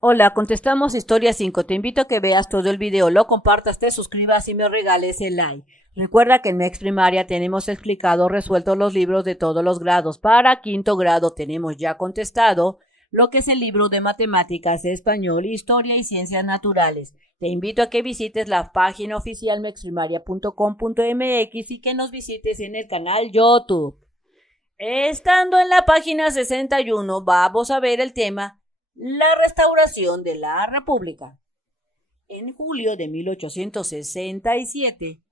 Hola, contestamos historia 5. Te invito a que veas todo el video, lo compartas, te suscribas y me regales el like. Recuerda que en Mex Primaria tenemos explicado, resuelto los libros de todos los grados. Para quinto grado tenemos ya contestado lo que es el libro de matemáticas, español, historia y ciencias naturales. Te invito a que visites la página oficial mexprimaria.com.mx y que nos visites en el canal YouTube. Estando en la página 61, vamos a ver el tema la restauración de la República. En julio de 1867,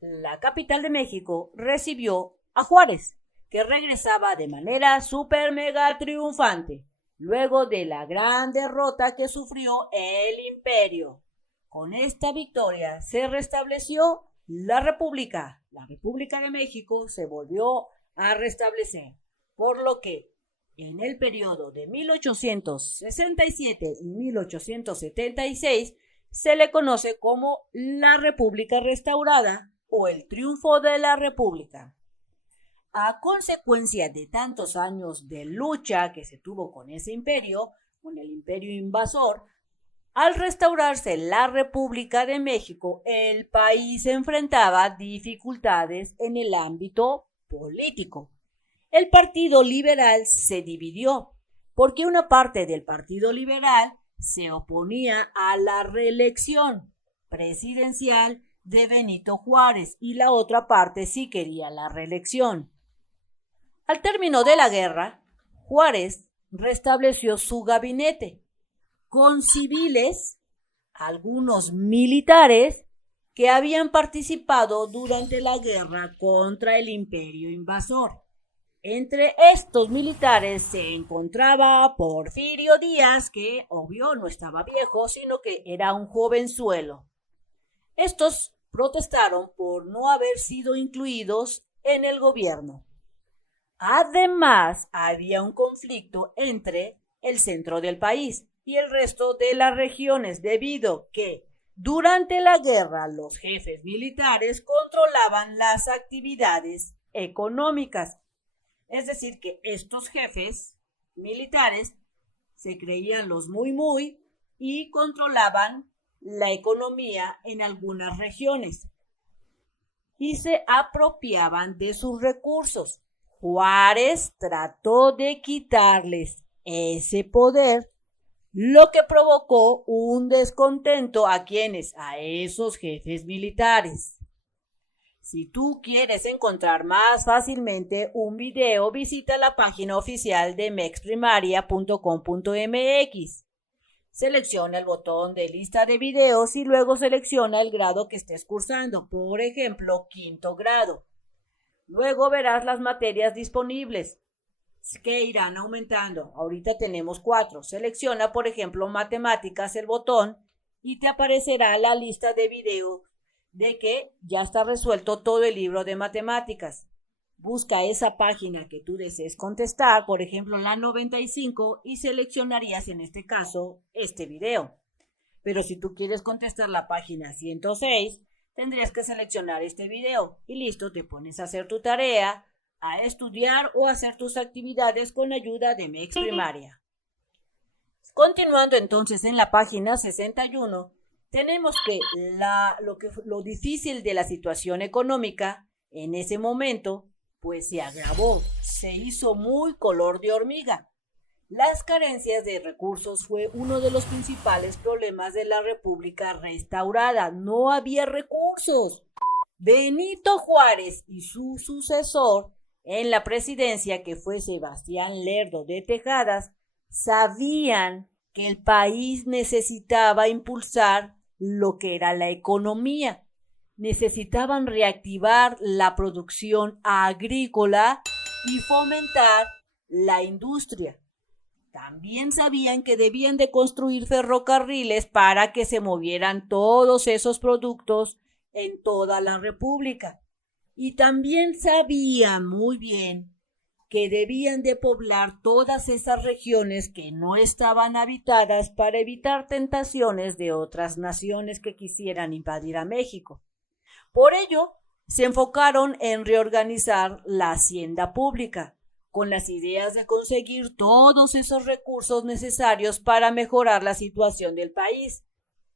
la capital de México recibió a Juárez, que regresaba de manera super mega triunfante, luego de la gran derrota que sufrió el imperio. Con esta victoria se restableció la República. La República de México se volvió a restablecer, por lo que en el periodo de 1867 y 1876 se le conoce como la República Restaurada o el triunfo de la República. A consecuencia de tantos años de lucha que se tuvo con ese imperio, con el imperio invasor, al restaurarse la República de México, el país enfrentaba dificultades en el ámbito político. El Partido Liberal se dividió porque una parte del Partido Liberal se oponía a la reelección presidencial de Benito Juárez y la otra parte sí quería la reelección. Al término de la guerra, Juárez restableció su gabinete con civiles, algunos militares que habían participado durante la guerra contra el imperio invasor. Entre estos militares se encontraba Porfirio Díaz, que obvio no estaba viejo, sino que era un jovenzuelo. Estos protestaron por no haber sido incluidos en el gobierno. Además, había un conflicto entre el centro del país y el resto de las regiones, debido que durante la guerra los jefes militares controlaban las actividades económicas. Es decir, que estos jefes militares se creían los muy y controlaban la economía en algunas regiones y se apropiaban de sus recursos. Juárez trató de quitarles ese poder, lo que provocó un descontento a esos jefes militares. Si tú quieres encontrar más fácilmente un video, visita la página oficial de mexprimaria.com.mx. Selecciona el botón de lista de videos y luego selecciona el grado que estés cursando, por ejemplo, quinto grado. Luego verás las materias disponibles que irán aumentando. Ahorita tenemos 4. Selecciona, por ejemplo, matemáticas, el botón, y te aparecerá la lista de videos de que ya está resuelto todo el libro de matemáticas. Busca esa página que tú desees contestar, por ejemplo la 95, y seleccionarías en este caso este video. Pero si tú quieres contestar la página 106, tendrías que seleccionar este video y listo, te pones a hacer tu tarea, a estudiar o a hacer tus actividades con ayuda de Mex Primaria. Continuando entonces en la página 61, tenemos que lo difícil de la situación económica en ese momento, pues se agravó, se hizo muy color de hormiga. Las carencias de recursos fue uno de los principales problemas de la República restaurada. No había recursos. Benito Juárez y su sucesor en la presidencia, que fue Sebastián Lerdo de Tejadas, sabían que el país necesitaba impulsar lo que era la economía. Necesitaban reactivar la producción agrícola y fomentar la industria. También sabían que debían de construir ferrocarriles para que se movieran todos esos productos en toda la República. Y también sabían muy bien que debían de poblar todas esas regiones que no estaban habitadas para evitar tentaciones de otras naciones que quisieran invadir a México. Por ello, se enfocaron en reorganizar la hacienda pública, con las ideas de conseguir todos esos recursos necesarios para mejorar la situación del país.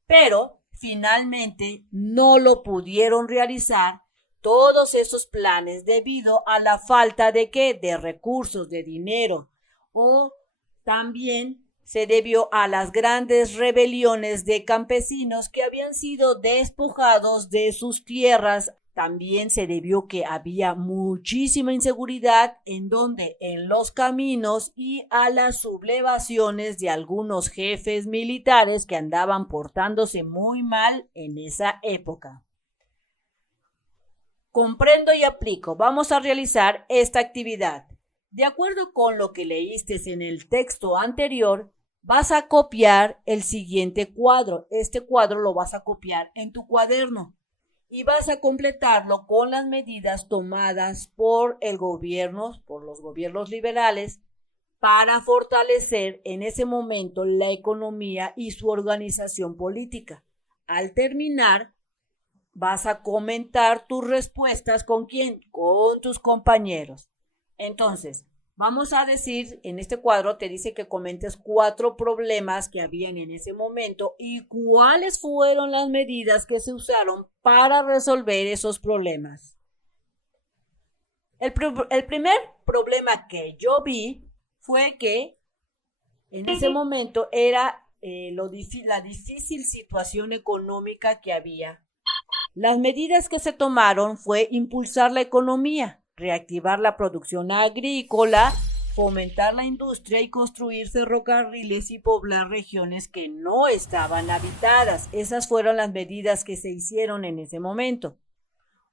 Pero finalmente no lo pudieron realizar todos esos planes debido a la falta de ¿qué? De recursos, de dinero, o también se debió a las grandes rebeliones de campesinos que habían sido despojados de sus tierras. También se debió que había muchísima inseguridad en los caminos y a las sublevaciones de algunos jefes militares que andaban portándose muy mal en esa época. Comprendo y aplico. Vamos a realizar esta actividad. De acuerdo con lo que leíste en el texto anterior, vas a copiar el siguiente cuadro. Este cuadro lo vas a copiar en tu cuaderno y vas a completarlo con las medidas tomadas por los gobiernos liberales para fortalecer en ese momento la economía y su organización política. Al terminar, vas a comentar tus respuestas ¿con quién? Con tus compañeros. Entonces, vamos a decir, en este cuadro te dice que comentes 4 problemas que habían en ese momento y cuáles fueron las medidas que se usaron para resolver esos problemas. El primer problema que yo vi fue que en ese momento era la difícil situación económica que había. Las medidas que se tomaron fue impulsar la economía, reactivar la producción agrícola, fomentar la industria y construir ferrocarriles y poblar regiones que no estaban habitadas. Esas fueron las medidas que se hicieron en ese momento.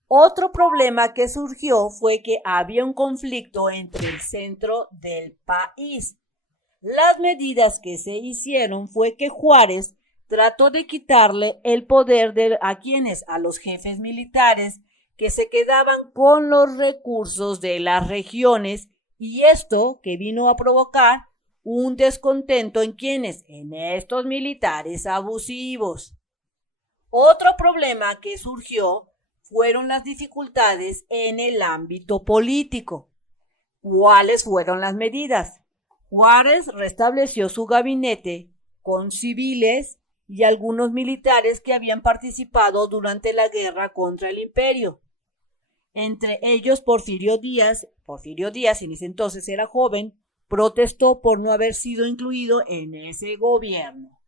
Otro problema que surgió fue que había un conflicto entre el centro del país. Las medidas que se hicieron fue que Juárez trató de quitarle el poder a los jefes militares que se quedaban con los recursos de las regiones, y esto que vino a provocar un descontento en quienes, en estos militares abusivos. Otro problema que surgió fueron las dificultades en el ámbito político. ¿Cuáles fueron las medidas? Juárez restableció su gabinete con civiles y algunos militares que habían participado durante la guerra contra el imperio. Entre ellos Porfirio Díaz, en ese entonces era joven, protestó por no haber sido incluido en ese gobierno.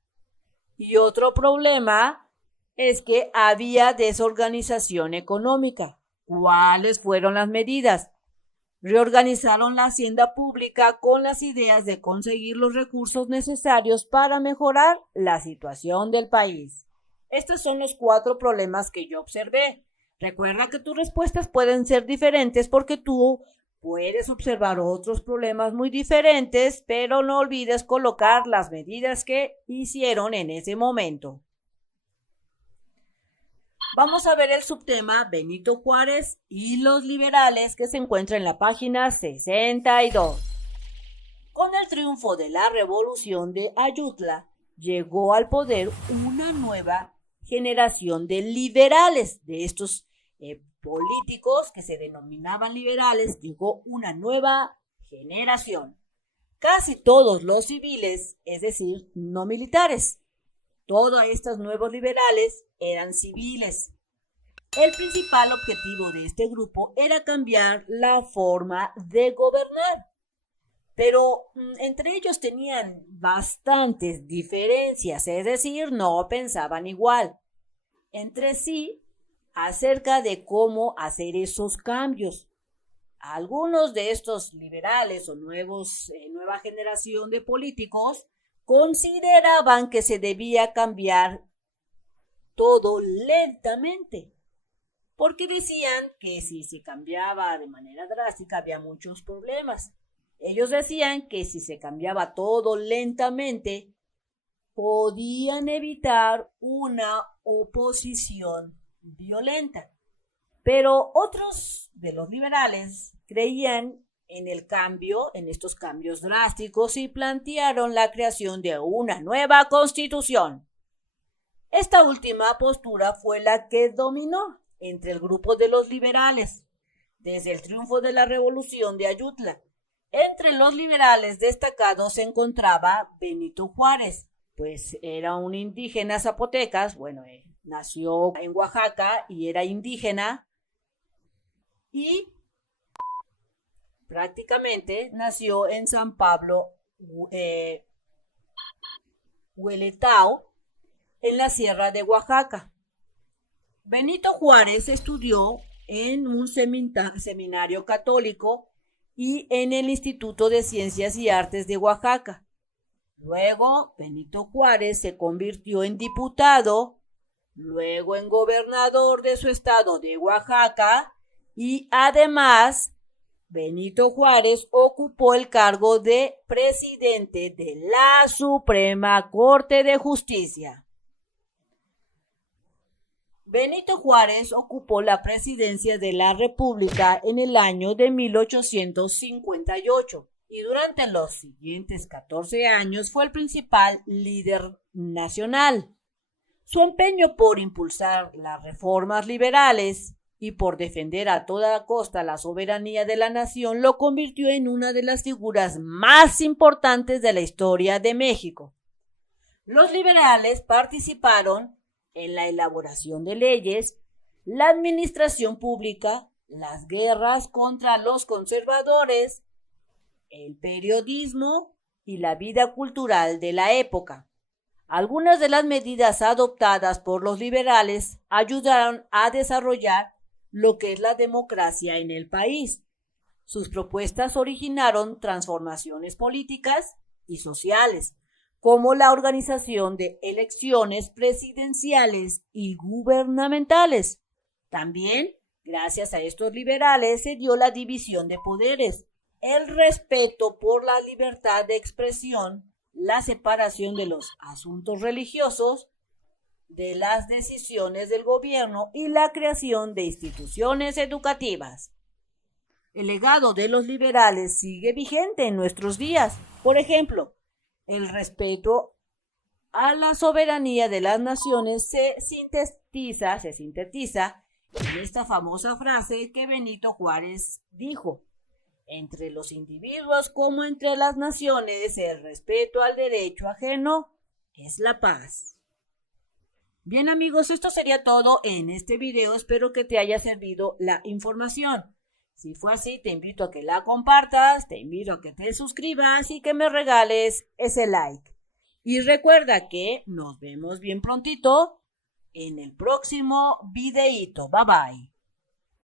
Y otro problema es que había desorganización económica. ¿Cuáles fueron las medidas? Reorganizaron la hacienda pública con las ideas de conseguir los recursos necesarios para mejorar la situación del país. Estos son los 4 problemas que yo observé. Recuerda que tus respuestas pueden ser diferentes porque tú puedes observar otros problemas muy diferentes, pero no olvides colocar las medidas que hicieron en ese momento. Vamos a ver el subtema Benito Juárez y los liberales que se encuentra en la página 62. Con el triunfo de la revolución de Ayutla, llegó al poder una nueva generación de liberales, de estos políticos que se denominaban liberales. Llegó una nueva generación. Casi todos los civiles, es decir, no militares. Todos estos nuevos liberales eran civiles. El principal objetivo de este grupo era cambiar la forma de gobernar, pero entre ellos tenían bastantes diferencias, es decir, no pensaban igual entre sí acerca de cómo hacer esos cambios. Algunos de estos liberales o nueva generación de políticos consideraban que se debía cambiar todo lentamente, porque decían que si se cambiaba de manera drástica había muchos problemas. Ellos decían que si se cambiaba todo lentamente, podían evitar una oposición violenta. Pero otros de los liberales creían en el cambio, en estos cambios drásticos, y plantearon la creación de una nueva constitución. Esta última postura fue la que dominó entre el grupo de los liberales desde el triunfo de la revolución de Ayutla. Entre los liberales destacados se encontraba Benito Juárez, pues era un indígena zapotecas, nació en Oaxaca y era indígena y prácticamente nació en San Pablo, Hueletao, en la Sierra de Oaxaca. Benito Juárez estudió en un seminario católico y en el Instituto de Ciencias y Artes de Oaxaca. Luego, Benito Juárez se convirtió en diputado, luego en gobernador de su estado de Oaxaca y además Benito Juárez ocupó el cargo de presidente de la Suprema Corte de Justicia. Benito Juárez ocupó la presidencia de la República en el año de 1858 y durante los siguientes 14 años fue el principal líder nacional. Su empeño por impulsar las reformas liberales y por defender a toda costa la soberanía de la nación lo convirtió en una de las figuras más importantes de la historia de México. Los liberales participaron en la elaboración de leyes, la administración pública, las guerras contra los conservadores, el periodismo y la vida cultural de la época. Algunas de las medidas adoptadas por los liberales ayudaron a desarrollar lo que es la democracia en el país. Sus propuestas originaron transformaciones políticas y sociales, como la organización de elecciones presidenciales y gubernamentales. También, gracias a estos liberales, se dio la división de poderes, el respeto por la libertad de expresión, la separación de los asuntos religiosos, de las decisiones del gobierno y la creación de instituciones educativas. El legado de los liberales sigue vigente en nuestros días. Por ejemplo, el respeto a la soberanía de las naciones se sintetiza en esta famosa frase que Benito Juárez dijo: entre los individuos como entre las naciones, el respeto al derecho ajeno es la paz. Bien amigos, esto sería todo en este video. Espero que te haya servido la información. Si fue así, te invito a que la compartas, te invito a que te suscribas y que me regales ese like. Y recuerda que nos vemos bien prontito en el próximo videíto. Bye bye.